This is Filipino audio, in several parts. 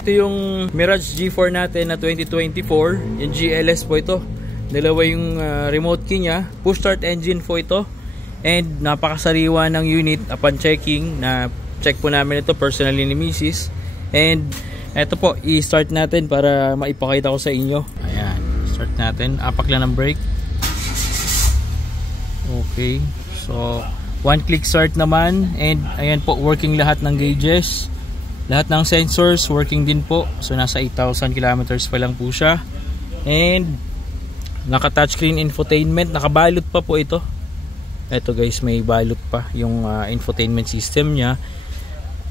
Ito yung Mirage G4 natin na 2024. Yung GLS po ito. Dalawa yung remote key niya. Push start engine po ito. And napakasariwa ng unit upon checking. Na check po namin ito personally ni Mrs. And ito po, i-start natin para maipakita ko sa inyo. Ayan, start natin. Apak lang ng brake. Okay. So, one click start naman. And ayan po, working lahat ng gauges. Lahat ng sensors working din po. So nasa 8,000 kilometers pa lang po siya. And naka touchscreen infotainment, nakabalot pa po ito. Ito guys, may balot pa yung infotainment system niya.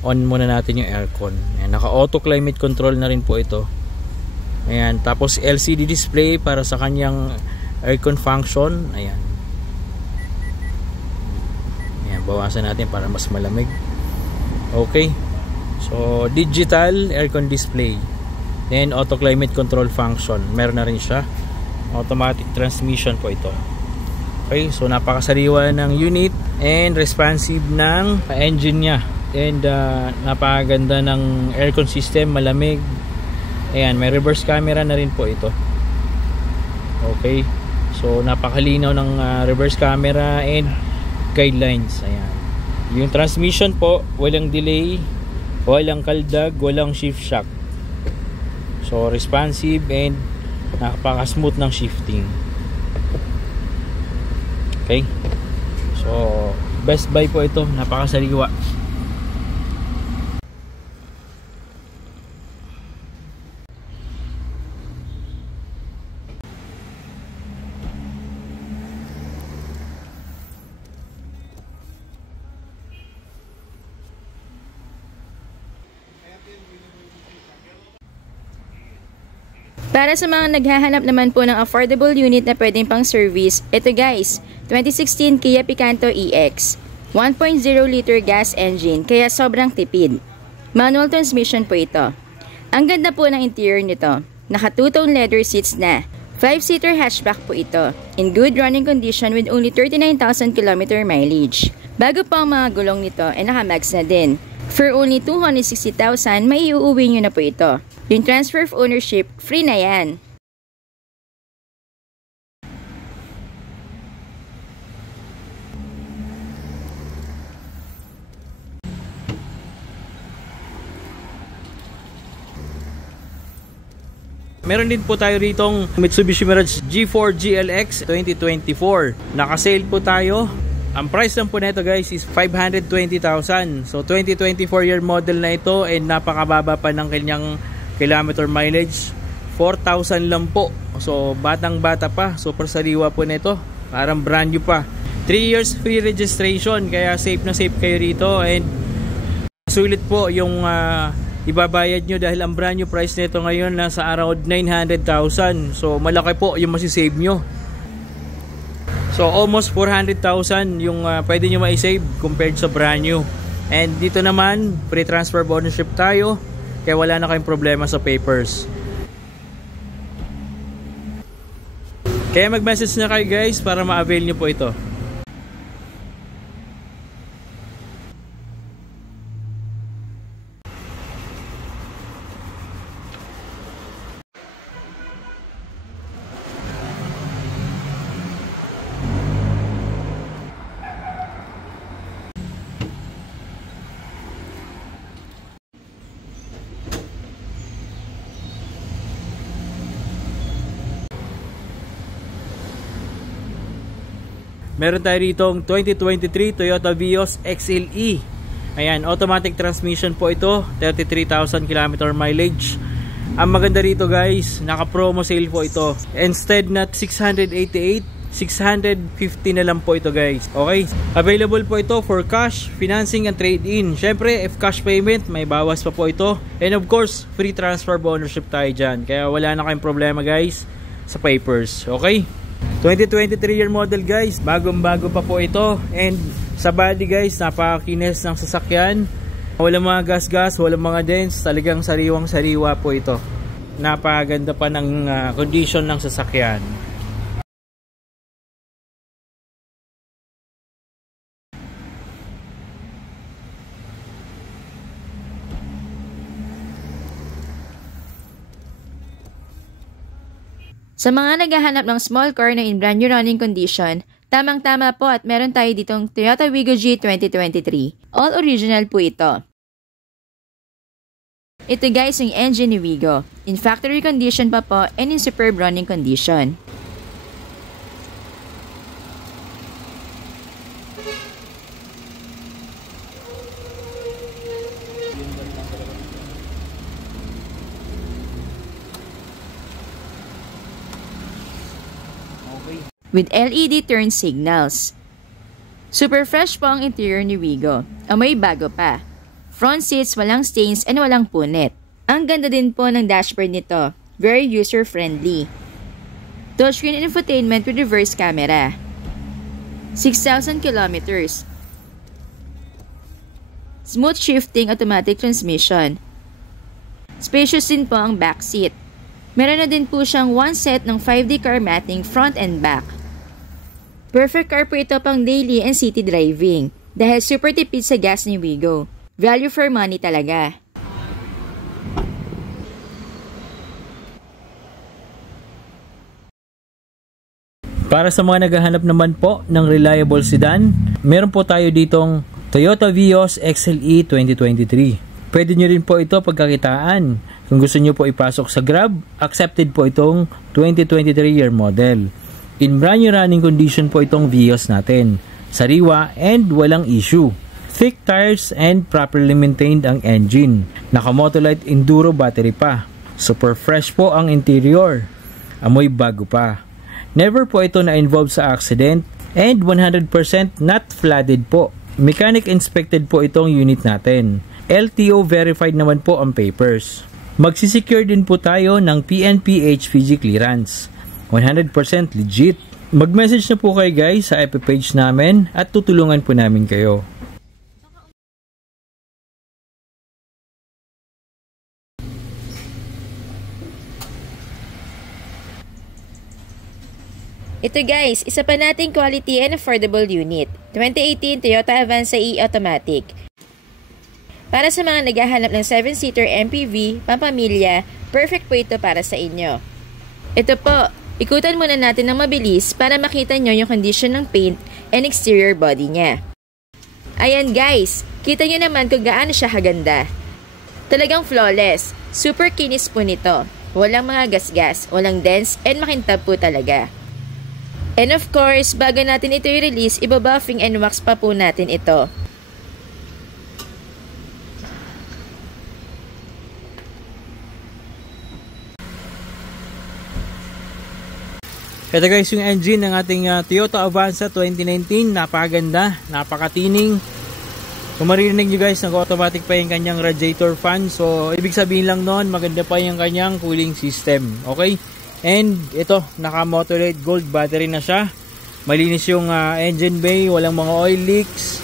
On muna natin yung aircon. Ayan, naka auto climate control na rin po ito. Ayan, tapos LCD display para sa kanyang aircon function. Ayan. Ayan, bawasan natin para mas malamig. Okay. So, digital aircon display. Then, auto climate control function. Meron na rin siya. Automatic transmission po ito. Okay, so napakasariwa ng unit and responsive ng engine niya. And napakaganda ng aircon system, malamig. Ayan, may reverse camera na rin po ito. Okay, so napakalinaw ng reverse camera and guidelines. Ayan. Yung transmission po, walang delay, walang kaldag, walang shift shock. So responsive and napaka-smooth ng shifting. Okay. So best buy po ito, napakasariwa. Para sa mga naghahanap naman po ng affordable unit na pwedeng pang service, ito guys, 2016 Kia Picanto EX. 1.0 liter gas engine, kaya sobrang tipid. Manual transmission po ito. Ang ganda po ng interior nito. Naka two-tone leather seats na. 5-seater hatchback po ito. In good running condition with only 39,000 km mileage. Bago po ang mga gulong nito, naka-mags na din. For only 260,000, may iuuwi nyo na po ito. Yung transfer of ownership, free na yan. Meron din po tayo ritong Mitsubishi Mirage G4 GLX 2024. Naka-sale po tayo. Ang price lang po nito guys is 520,000. So 2024 year model na ito and napakababa pa ng kanyang kilometer mileage. 4,000 lang po. So batang bata pa, super sariwa po nito. Parang brand new pa. 3 years free registration, kaya safe na safe kayo rito. And sulit po yung ibabayad nyo dahil ang brand new price nito ngayon nasa around 900,000. So malaki po yung masisave nyo. So almost 400,000 yung pwede nyo ma-save compared sa brand new. And dito naman, free transfer of ownership tayo. Kaya wala na kayong problema sa papers. Kaya mag-message na kayo guys para ma-avail nyo po ito. Meron tayo ritong 2023 Toyota Vios XLE. Ayan, automatic transmission po ito, 33,000 km mileage. Ang maganda rito guys, naka-promo sale po ito. Instead na 688, 650 na lang po ito guys. Okay, available po ito for cash, financing and trade-in. Syempre, if cash payment, may bawas pa po ito. And of course, free transfer of ownership tayo dyan. Kaya wala na kayong problema guys sa papers. Okay? 2023 year model guys, bagong bago pa po ito. And sa body guys, napakakinis ng sasakyan. Walang mga gas-gas, walang mga dents. Talagang sariwang sariwa po ito. Napakaganda pa ng condition ng sasakyan. Sa mga naghahanap ng small car na in brand new running condition, tamang-tama po at meron tayo ditong Toyota Wigo G 2023. All original po ito. Ito guys yung engine ni Wigo. In factory condition pa po and in superb running condition. With LED turn signals. Super fresh po ang interior ni Wigo. Amoy bago pa. Front seats walang stains and walang punit. Ang ganda din po ng dashboard nito. Very user-friendly. Touchscreen infotainment with reverse camera. 6,000 kilometers. Smooth shifting automatic transmission. Spacious din po ang back seat. Meron na din po siyang one set ng 5D car matting front and back. Perfect car po ito pang daily and city driving dahil super tipid sa gas ni Wigo. Value for money talaga. Para sa mga naghahanap naman po ng reliable sedan, meron po tayo ditong Toyota Vios XLE 2023. Pwede nyo rin po ito pagkakitaan. Kung gusto nyo po ipasok sa Grab, accepted po itong 2023 year model. In brand new running condition po itong Vios natin. Sariwa and walang issue. Thick tires and properly maintained ang engine. Naka-Motolite Enduro battery pa. Super fresh po ang interior. Amoy bago pa. Never po ito na-involve sa accident and 100% not flooded po. Mechanic inspected po itong unit natin. LTO verified naman po ang papers. Magsisecure din po tayo ng PNP HPG clearance. 100% legit. Mag-message na po kayo guys sa FB page namin at tutulungan po namin kayo. Ito guys, isa pa nating quality and affordable unit. 2018 Toyota Avanza E Automatic. Para sa mga naghahanap ng 7-seater MPV, pampamilya, perfect po ito para sa inyo. Ito po, ikutan muna natin ng mabilis para makita nyo yung condition ng paint and exterior body niya. Ayan guys, kita nyo naman kung gaano siya kaganda. Talagang flawless, super kinis po nito. Walang mga gasgas, walang dents, and makintab po talaga. And of course, bago natin ito i-release, ibabuffing and wax pa po natin ito. Ito guys yung engine ng ating Toyota Avanza 2019. Napakaganda, napakatining. Kung maririnig nyo guys, nag-automatic pa yung kanyang radiator fan. So, ibig sabihin lang noon, maganda pa yung kanyang cooling system. Okay? And ito, naka-Motolite Gold battery na siya. Malinis yung engine bay, walang mga oil leaks,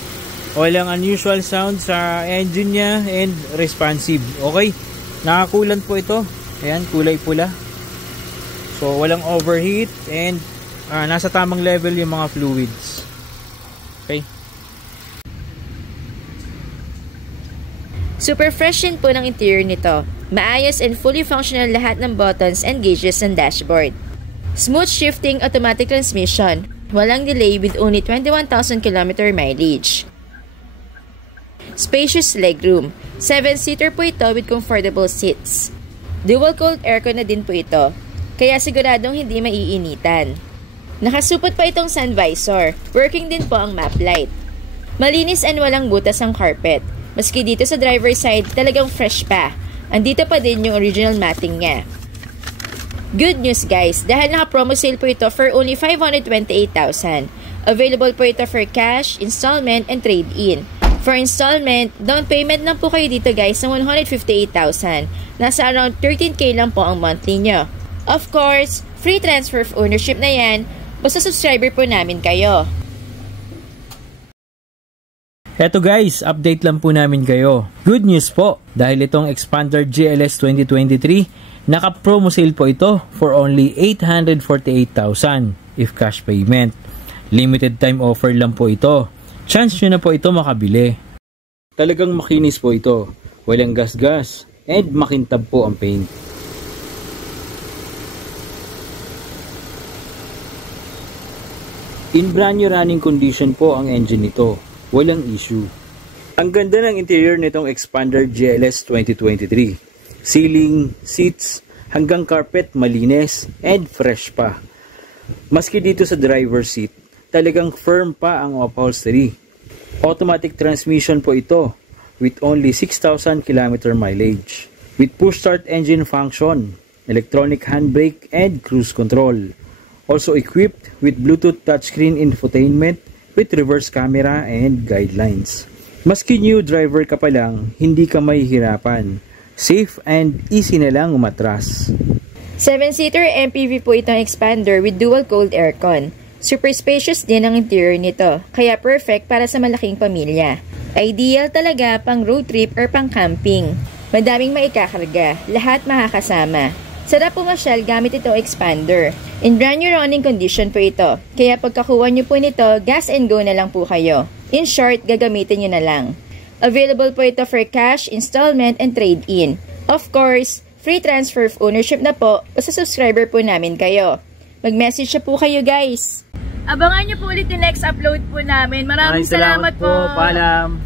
walang unusual sound sa engine niya, and responsive. Okay? Naka-coolant po ito. Ayan, kulay pula. So, walang overheat and nasa tamang level yung mga fluids. Okay? Super fresh din po ng interior nito. Maayos and fully functional lahat ng buttons and gauges ng dashboard. Smooth shifting automatic transmission. Walang delay with only 21,000 km mileage. Spacious legroom. 7-seater po ito with comfortable seats. Dual cold aircon na din po ito. Kaya siguradong hindi maiinitan. Nakasupot pa itong sun visor. Working din po ang map light. Malinis and walang butas ang carpet. Maski dito sa driver side, talagang fresh pa. Andito pa din yung original matting niya. Good news guys, dahil naka-promo sale po ito for only 528,000. Available po ito for cash, installment, and trade-in. For installment, down payment lang po kayo dito guys ng 158,000. Nasa around 13k lang po ang monthly nyo. Of course, free transfer of ownership na yan, basta subscriber po namin kayo. Eto guys, update lang po namin kayo. Good news po, dahil itong Xpander GLS 2023, naka-promo sale po ito for only 848,000 if cash payment. Limited time offer lang po ito. Chance nyo na po ito makabili. Talagang makinis po ito. Walang gas-gas and makintab po ang paint. In brand new running condition po ang engine nito. Walang issue. Ang ganda ng interior nitong Xpander GLS 2023. Ceiling, seats, hanggang carpet malinis and fresh pa. Maski dito sa driver's seat, talagang firm pa ang upholstery. Automatic transmission po ito with only 6,000 km mileage. With push start engine function, electronic handbrake and cruise control. Also equipped with Bluetooth touchscreen infotainment with reverse camera and guidelines. Maski new driver ka pa lang, hindi ka mahihirapan. Safe and easy na lang umatras. 7-seater MPV po itong Xpander with dual cold aircon. Super spacious din ang interior nito, kaya perfect para sa malaking pamilya. Ideal talaga pang road trip or pang camping. Madaming maikakarga, lahat makakasama. Sarap pumasyal gamit itong Xpander. In brand new running condition po ito, kaya pagkakuha nyo po nito, gas and go na lang po kayo. In short, gagamitin nyo na lang. Available po ito for cash, installment, and trade-in. Of course, free transfer of ownership na po o sa subscriber po namin kayo. Mag-message na po kayo guys! Abangan nyo po ulit yung next upload po namin. Maraming salamat po! Paalam!